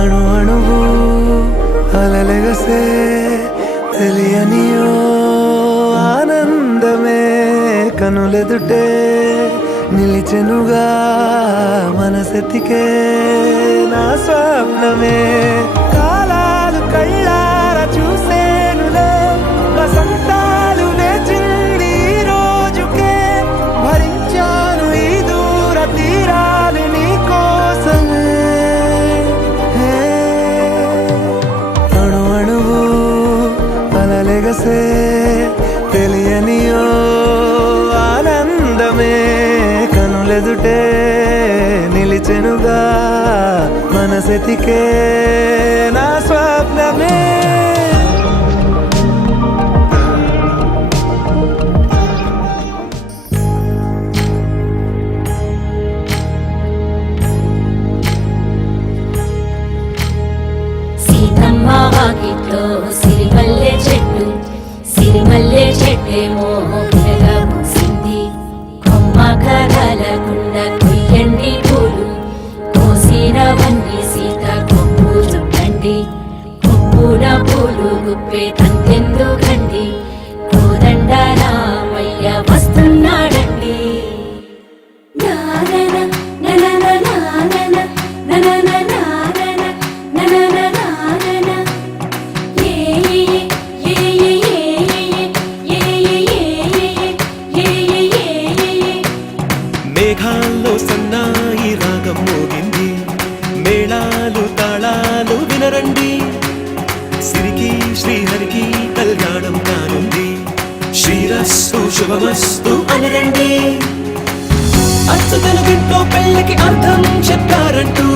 అణు అణువు అలలెగసే తెలియనియో ఆనందమే కనులెదుటే నిలిచెనుగా మనసెతికే నా స్వప్నమే కాలాలు కళ్ళార చూసేనులే వసంతాలు వేచింది ఈ రోజుకే భరించాను ఈ దూర తీరాలు నీ కోసమే అణు అణువు అలలెగసే తెలియనియో ఆనందమే కనులెదుటే నిలిచెనుగా మనసెతికే నా స్వప్నమే సీతమ్మ వాకిట్లో సిరిమల్లె చెట్టేమో పిల్లగా పూసింది కొమ్మ కదలకుండా కొయ్యండి పూలు కోసినవన్నీ సీత కొప్పు చుట్టండి కొప్పున పూలు గుప్పే తంతెందుకండి కోదండ రామయ్య వస్తున్నాడండి నానన ననన నానన ననన నానన ననన నానన మేఘాల్లో సన్నాయి రాగం మోగింది మేళాలు తాళాలు వినరండి సిరికి శ్రీహరికి కళ్యాణం కానుంది శ్రీరస్తు శుభమస్తు అనరండి అచ్చ తెలుగింట్లో పెళ్ళికి అర్థం చెప్పారంటూ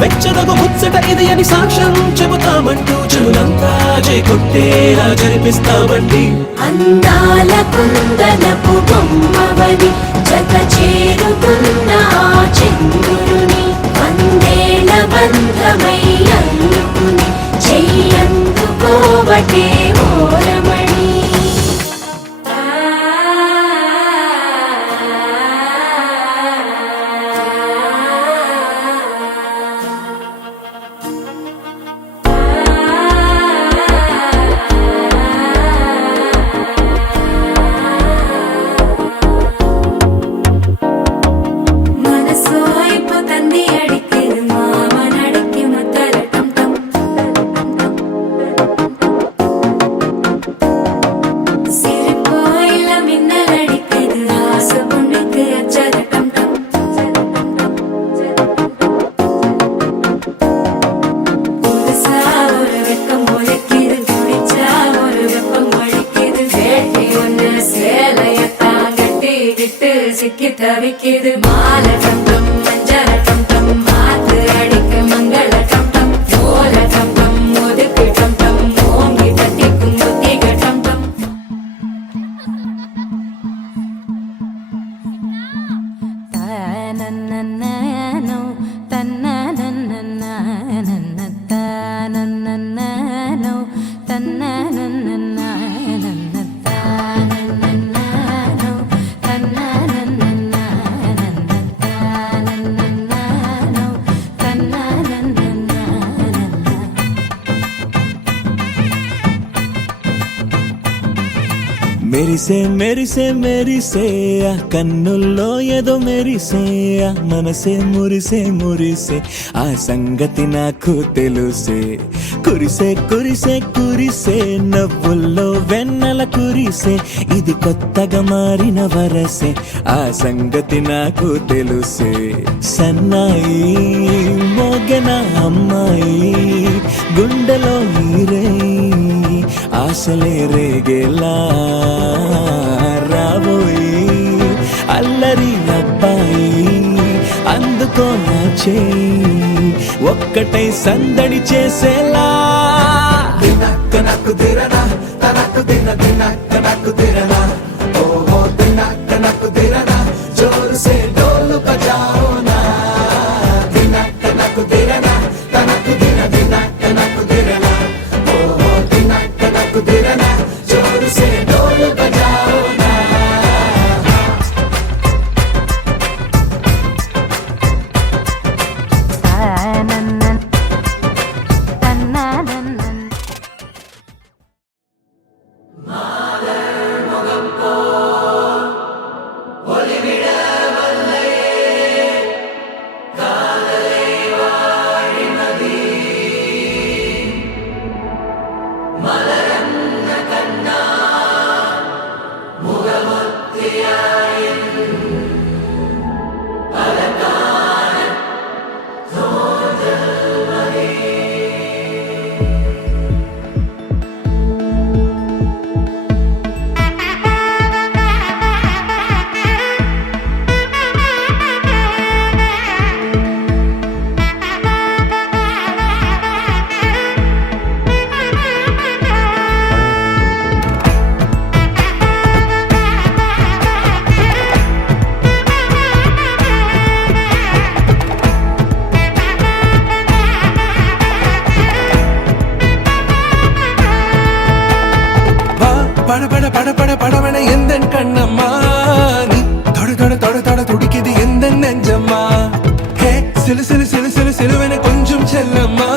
మెచ్చదగు ముచ్చట ఇది అని సాక్ష్యం చెబుతామంటూ చెవులంతా కొట్టేలా జరిపిస్తామండి అందాల కుందనపు బొమ్మవని జత చేరుతున్న ఆ చంద్రుని వందేల బంధమై అల్లుకుని చెయ్యందుకోవటే ఓరమణి சிக்கி தவிக்குது மால டம்டம் மஞ்சள டம்டம் மாத்து அடிக்கு மங்கள டம்டம் ஓல டம்டம் ஒதுக்கு டம்டம் ஓங்கி தட்டிக்கும் புத்திக டம்டம் தன்னன்னோ தன்னன்னோ தன்னன்னோ మెరిసే మెరిసే మెరిసే కన్నుల్లో ఏదో మెరిసే మనసే మురిసే మురిసే ఆ సంగతి నాకు తెలుసే కురిసే కురిసే కురిసే నవ్వుల్లో వెన్నెల కురిసే ఇది కొత్తగా మారిన వరసే ఆ సంగతి నాకు తెలుసే సన్నాయి మోగన అమ్మాయి గుండెలో నీరే ఆశలే రేగేలా రాబోయి అల్లరి అబ్బాయి అందుకో నా చేయి ఒక్కటై సందడి చేసేలా దినక్క నక్కు దిరనా తనకు దిన దినక్క నక్కు దిరనా ఓహో దినక్క నక్కు దిరనా జోరు సే డోలు బజాओ నా దినక్క నక్కు దిరనా తనకు దిన దినక్క నక్కు దిరనా ఓహో దినక్క నక్కు దిరనా జోరు సే డోలు బజాओ నా பட பட பட பட படவன எந்த கண்ணம்மா நீ தொட தொட தொட தொட துடிக்குது எந்த நெஞ்சம்மா ஹே சிலு சிலு சிலு சிலு சிலுவன கொஞ்சம் செல்லம்மா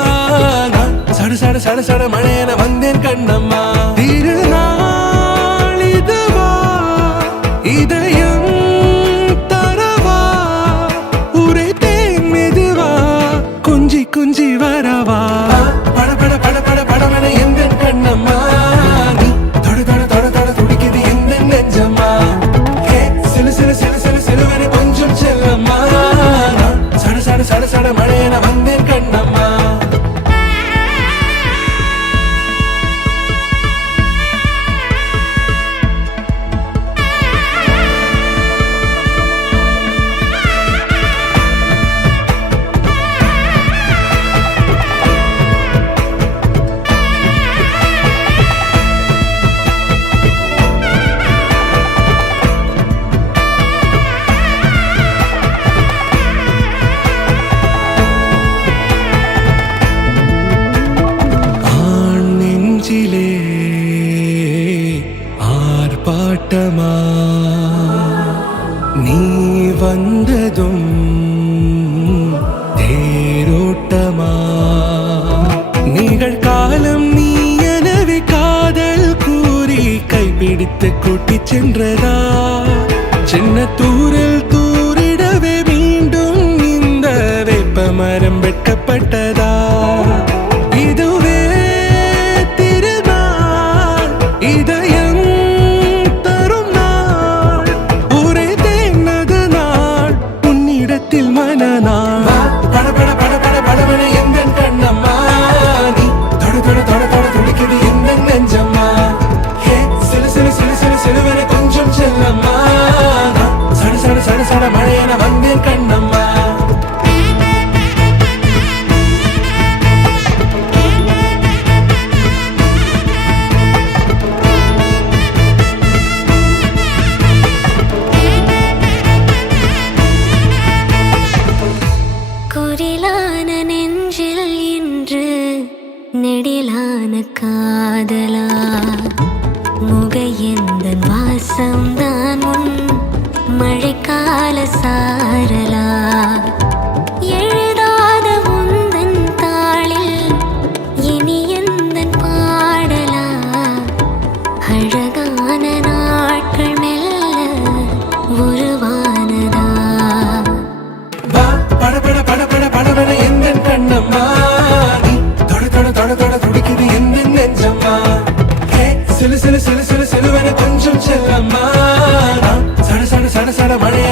நான் சட சட சட சட மழையன வந்தேன் கண்ணம்மா திருநாள் இதுவா இதயம் தரவா உரைத்தேன் மெதுவா கொஞ்சி கொஞ்சி வரவா பட பட பட பட படவன எந்த கண்ணம்மா நீ தொட தொட தொட தொட துடிக்குது எந்த நெஞ்சம்மா ஹே சிலு சிலு சிலு சிலு சிலுவன கொஞ்சம் செல்லம்மா நான் சட சட சட சட மழையன வந்தேன் கண்ணம்மா ஆண் நெஞ்சிலே ஆர்ப்பாட்டமா நீ வந்ததும் தேரோட்டமா நிகழ்காலம் நீ எனவே காதல் கூறி கைப்பிடித்து கூட்டிச் சென்றதா சின்ன தூரில் தூரிடவே மீண்டும் இந்த வேப்பமரம் வெட்கப்பட்டதா இதுவே திருநாள் இதயம் தரும் நாள் உரைத்தேனது நாள் உன்னிடத்தில் மனநாள் பட பட பட பட படவன எந்த கண்ணம்மா நீ தொட தொட தொட தொட துடிக்குது எந்த நெஞ்சம்மா ஹே சிலு சிலு சிலு சிலு சிலுவன கொஞ்சம் செல்லம்மா நான் சட சட சட சட மழையன வந்தேன் கண்ணம்மா குரிலான நெஞ்சில் இன்று நெடிலான காதலா முகையெந்தன் வாசம்தான் உன் மழைக்கால சாரலா எழுதாத உந்தன் தாளில் இனி எந்தன் பாடலா அழகான நாட்கள் மெல்ல உருவானதா பட பட பட பட படவன எந்த கண்ணம்மா நீ தொட தொட தொட தொட துடிக்குது எந்த நெஞ்சம்மா ஹே சிலு சிலு சிலு சிலு சிலுவன கொஞ்சம் செல்லம்மா நான் சட சட சட சட மழைய